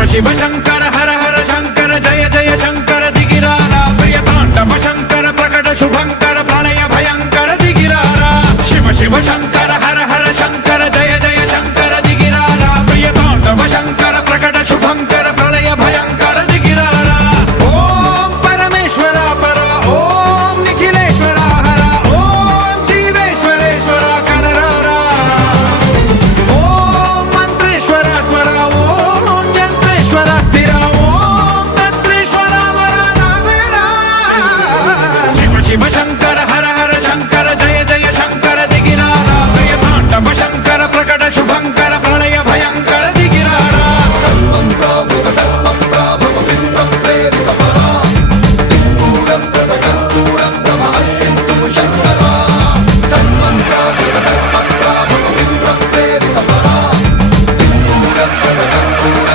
शिव शंकर हर हर शंकर जय जय शंकर दिगिरारा प्रिय तांडव शंकर प्रकट शुभंकर प्रलय भयंकर दिगिरारा शिव शिव शंकर